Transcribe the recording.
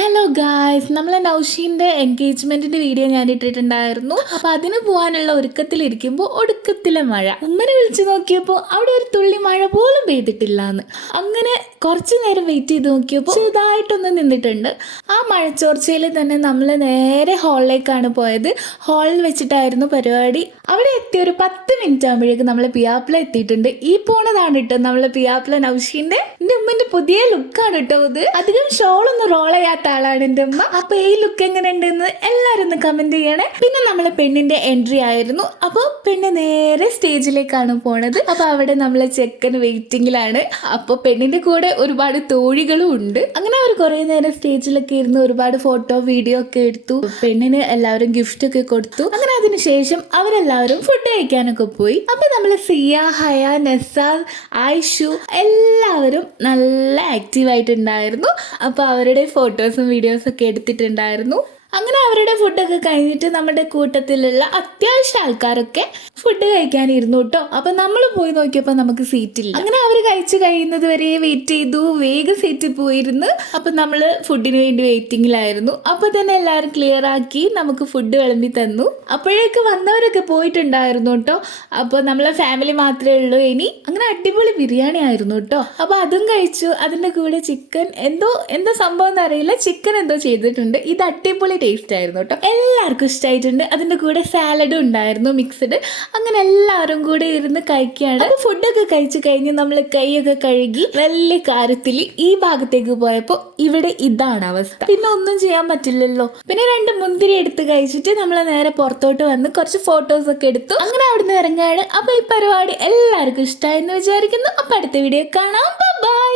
Hello guys, നമ്മളെ നൗഷീൻ്റെ എൻഗേജ്മെൻറ്റിൻ്റെ video ഞാൻ ഇട്ടിട്ടുണ്ടായിരുന്നു. അപ്പോൾ അതിന് പോകാനുള്ള ഒരുക്കത്തിലിരിക്കുമ്പോൾ ഒടുക്കത്തിലെ മഴ. ഉമ്മനെ വിളിച്ച് നോക്കിയപ്പോൾ അവിടെ ഒരു തുള്ളി മഴ പോലും പെയ്തിട്ടില്ല എന്ന്. അങ്ങനെ കുറച്ച് നേരം വെയിറ്റ് ചെയ്ത് നോക്കിയപ്പോൾ ചെറുതായിട്ടൊന്ന് നിന്നിട്ടുണ്ട്. ആ മഴച്ചോർച്ചയിൽ തന്നെ നമ്മൾ നേരെ ഹാളിലേക്കാണ് പോയത്. ഹാളിൽ വെച്ചിട്ടായിരുന്നു പരിപാടി. അവിടെ എത്തിയ ഒരു 10 മിനിറ്റ് ആകുമ്പോഴേക്കും നമ്മൾ പിയാപ്പിള എത്തിയിട്ടുണ്ട്. ഈ പോണതാണ് കേട്ടോ നമ്മളെ പിയാപ്പിള നൗഷീൻ്റെ. എൻ്റെ ഉമ്മൻ്റെ പുതിയ ലുക്കാണ് കേട്ടോ ഇത്. അധികം ഷോളൊന്നും റോൾ ചെയ്യാത്ത ആളാണ് എൻ്റെ ഉമ്മ. അപ്പൊ ഈ ലുക്ക് എങ്ങനെ ഉണ്ടെന്ന് എല്ലാവരും ഒന്ന് കമന്റ് ചെയ്യണേ. പിന്നെ നമ്മളെ പെണ്ണിന്റെ എൻട്രി ആയിരുന്നു. അപ്പോൾ പെണ്ണ് നേരെ സ്റ്റേജിലേക്കാണ് പോണത്. അപ്പൊ അവിടെ നമ്മളെ ചെക്കൻ വെയിറ്റിംഗിലാണ്. അപ്പൊ പെണ്ണിന്റെ കൂടെ ഒരുപാട് തോഴികളും ഉണ്ട്. അങ്ങനെ അവർ കുറെ നേരം സ്റ്റേജിലൊക്കെ ഇരുന്ന് ഒരുപാട് ഫോട്ടോ വീഡിയോ ഒക്കെ എടുത്തു. പെണ്ണിന് എല്ലാവരും ഗിഫ്റ്റ് ഒക്കെ കൊടുത്തു. അങ്ങനെ അതിനുശേഷം അവരെല്ലാവരും ഫുഡ് കഴിക്കാനൊക്കെ പോയി. അപ്പൊ നമ്മള് സിയ, ഹയ, നെസാർ, ആയിഷു എല്ലാവരും നല്ല ആക്റ്റീവായിട്ടുണ്ടായിരുന്നു. അപ്പൊ അവരുടെ ഫോട്ടോസും വീഡിയോസൊക്കെ എടുത്തിട്ടുണ്ടായിരുന്നു. അങ്ങനെ അവരുടെ ഫുഡൊക്കെ കഴിഞ്ഞിട്ട് നമ്മുടെ കൂട്ടത്തിലുള്ള അത്യാവശ്യം ആൾക്കാരൊക്കെ ഫുഡ് കഴിക്കാനിരുന്നു കേട്ടോ. അപ്പം നമ്മൾ പോയി നോക്കിയപ്പോൾ നമുക്ക് സീറ്റില്ല. അങ്ങനെ അവർ കഴിച്ച് കഴിയുന്നത് വരെ വെയിറ്റ് ചെയ്തു. വേഗം സീറ്റിൽ പോയിരുന്നു. അപ്പം നമ്മൾ ഫുഡിന് വേണ്ടി വെയിറ്റിങ്ങിലായിരുന്നു. അപ്പോൾ തന്നെ എല്ലാവരും ക്ലിയർ ആക്കി നമുക്ക് ഫുഡ് വിളമ്പി തന്നു. അപ്പോഴേക്ക് വന്നവരൊക്കെ പോയിട്ടുണ്ടായിരുന്നു കേട്ടോ. അപ്പോൾ നമ്മളെ ഫാമിലി മാത്രമേ ഉള്ളൂ ഇനി. അങ്ങനെ അടിപൊളി ബിരിയാണി ആയിരുന്നു കേട്ടോ. അപ്പോൾ അതും കഴിച്ചു. അതിൻ്റെ കൂടെ ചിക്കൻ എന്തോ സംഭവം എന്നറിയില്ല, ചിക്കൻ എന്തോ ചെയ്തിട്ടുണ്ട്. ഇത് അടിപൊളി ടേസ്റ്റ് ആയിരുന്നു കേട്ടോ. എല്ലാവർക്കും ഇഷ്ടമായിട്ടുണ്ട്. അതിൻ്റെ കൂടെ സാലഡും ഉണ്ടായിരുന്നു മിക്സ്ഡ്. അങ്ങനെ എല്ലാവരും കൂടെ ഇരുന്ന് കഴിക്കുകയാണ്. അപ്പോൾ ഫുഡൊക്കെ കഴിച്ചു കഴിഞ്ഞ് നമ്മൾ കൈയൊക്കെ കഴുകി വലിയ കാര്യത്തിൽ ഈ ഭാഗത്തേക്ക് പോയപ്പോൾ ഇവിടെ ഇതാണ് അവസ്ഥ. പിന്നെ ഒന്നും ചെയ്യാൻ പറ്റില്ലല്ലോ. പിന്നെ 2 മുന്തിരി എടുത്ത് കഴിച്ചിട്ട് നമ്മൾ നേരെ പുറത്തോട്ട് വന്ന് കുറച്ച് ഫോട്ടോസ് ഒക്കെ എടുത്തു. അങ്ങനെ അവിടുന്ന് ഇറങ്ങാണ്. അപ്പോൾ ഈ പരിപാടി എല്ലാവർക്കും ഇഷ്ടമായെന്ന് വിചാരിക്കുന്നു. അപ്പോൾ അടുത്ത വീഡിയോ കാണാം. ബൈ.